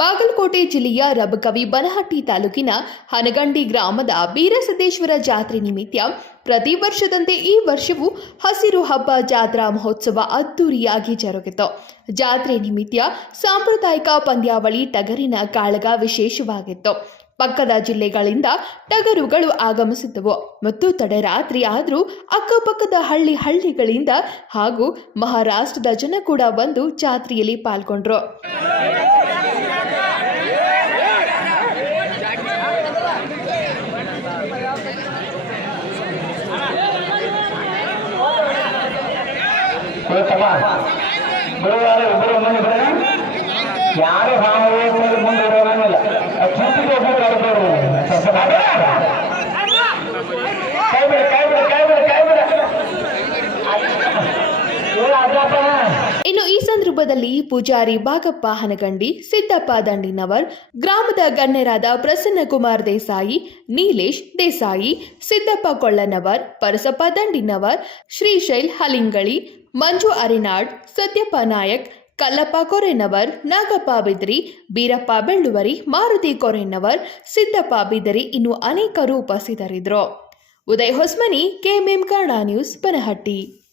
ಬಾಗಲಕೋಟೆ ಜಿಲ್ಲೆಯ ರಬಕವಿ ಬನಹಟ್ಟಿ ತಾಲೂಕಿನ ಹನಗಂಡಿ ಗ್ರಾಮದ ಬೀರಸಿದ್ದೇಶ್ವರ ಜಾತ್ರೆ ನಿಮಿತ್ತ ಪ್ರತಿ ವರ್ಷದಂತೆ ಈ ವರ್ಷವೂ ಹಸಿರು ಹಬ್ಬ ಜಾತ್ರಾ ಮಹೋತ್ಸವ ಅದ್ದೂರಿಯಾಗಿ ಜರುಗಿತು. ಜಾತ್ರೆ ನಿಮಿತ್ತ ಸಾಂಪ್ರದಾಯಿಕ ಪಂದ್ಯಾವಳಿ ಟಗರಿನ ಕಾಳಗ ವಿಶೇಷವಾಗಿತ್ತು. ಪಕ್ಕದ ಜಿಲ್ಲೆಗಳಿಂದ ಟಗರುಗಳು ಆಗಮಿಸಿದ್ದವು ಮತ್ತು ತಡರಾತ್ರಿ ಆದರೂ ಅಕ್ಕಪಕ್ಕದ ಹಳ್ಳಿ ಹಳ್ಳಿಗಳಿಂದ ಹಾಗೂ ಮಹಾರಾಷ್ಟ್ರದ ಜನ ಕೂಡ ಬಂದು ಜಾತ್ರೆಯಲ್ಲಿ ಪಾಲ್ಗೊಂಡ್ರು. ಗೊತ್ತಮ್ಮ ಗುರುವಾರ ಇಬ್ಬರು ಮುಂದೆ ಬರೋಣ? ಯಾರು ಹಾವು ಮುಂದೆ ಇರೋಂಗಿಲ್ಲ ಚುಟ್ಟಿಗೆ ಒಬ್ಬರು ಕರ್ಕೊಂಡು ಸಂದರ್ಭದಲ್ಲಿ ಪೂಜಾರಿ ಬಾಗಪ್ಪ ಹನಗಂಡಿ, ಸಿದ್ದಪ್ಪ ದಂಡಿನವರ್, ಗ್ರಾಮದ ಗಣ್ಯರಾದ ಪ್ರಸನ್ನಕುಮಾರ್ ದೇಸಾಯಿ, ನೀಲೇಶ್ ದೇಸಾಯಿ, ಸಿದ್ದಪ್ಪ ಕೊಳ್ಳನವರ್, ಪರಸಪ್ಪ ದಂಡಿನವರ್, ಶ್ರೀಶೈಲ್ ಹಲಿಂಗಳಿ, ಮಂಜು ಅರಿನಾಡ್, ಸತ್ಯಪ್ಪ ನಾಯಕ್, ಕಲ್ಲಪ್ಪ ಕೊರೆನವರ್, ನಾಗಪ್ಪ ಬಿದ್ರಿ, ಬೀರಪ್ಪ ಬೆಳ್ಳುವರಿ, ಮಾರುತಿ ಕೊರೆನವರ್, ಸಿದ್ದಪ್ಪ ಬಿದರಿ ಇನ್ನು ಅನೇಕರು ಉಪಸ್ಥಿತರಿದ್ದರು. Uday Hosmani, KMM Kannada news, Banahatti.